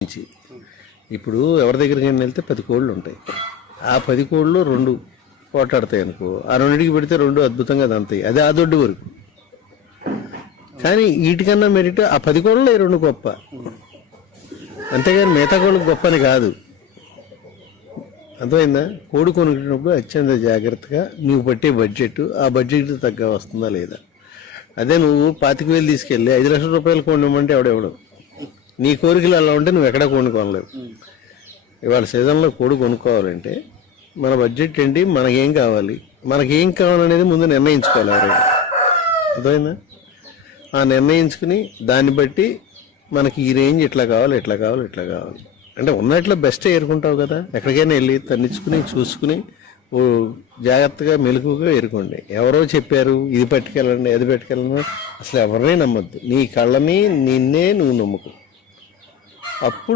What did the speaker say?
నుంచి ఇప్పుడు ఎవరి దగ్గరికి వెళ్తే 10 కోళ్ళు ఉంటాయి. ఆ 10 కోళ్ళు 2 పోటాడతాయి అనుకో, ఆ 2కి పెడితే 2 అద్భుతంగా దంతాయి. అదే ఆ దొడ్డు వరకు. కానీ వీటికన్నా మెరిట్ ఆ 10 కోళ్ళలో 2 గొప్ప, అంతేగాని మిగతా కోళ్ళకి గొప్ప అని కాదు. అర్థమైందా? కోడి కొనుక్కున్నప్పుడు అత్యంత జాగ్రత్తగా నువ్వు పట్టే బడ్జెట్ ఆ బడ్జెట్ తగ్గ వస్తుందా లేదా. అదే నువ్వు 25,000 తీసుకెళ్ళి 5 లక్షల రూపాయలు కొనమంటే ఎవడెవడు. నీ కోరికలు అలా ఉంటే నువ్వు ఎక్కడా కొనుక్కోలేవు. ఇవాళ సీజన్లో కోడి కొనుక్కోవాలంటే మన బడ్జెట్ ఏంటి, మనకేం కావాలనేది ముందు నిర్ణయించుకోవాలి ఎవరైనా. అర్థమైందా? ఆ నిర్ణయించుకుని దాన్ని బట్టి మనకి ఈ రేంజ్ ఇట్లా కావాలి అంటే ఉన్నట్లో బెస్ట్ ఏరుకుంటావు కదా. ఎక్కడికైనా వెళ్ళి తన్నించుకుని చూసుకుని ఓ జాగ్రత్తగా మెలకుగా ఏరుకోండి. ఎవరో చెప్పారు ఇది పట్టుకెళ్ళండి అది పట్టుకెళ్ళండి, అసలు ఎవరిని నమ్మద్దు. నీ కళ్ళని నిన్నే నువ్వు నమ్ముకో. అప్పుడు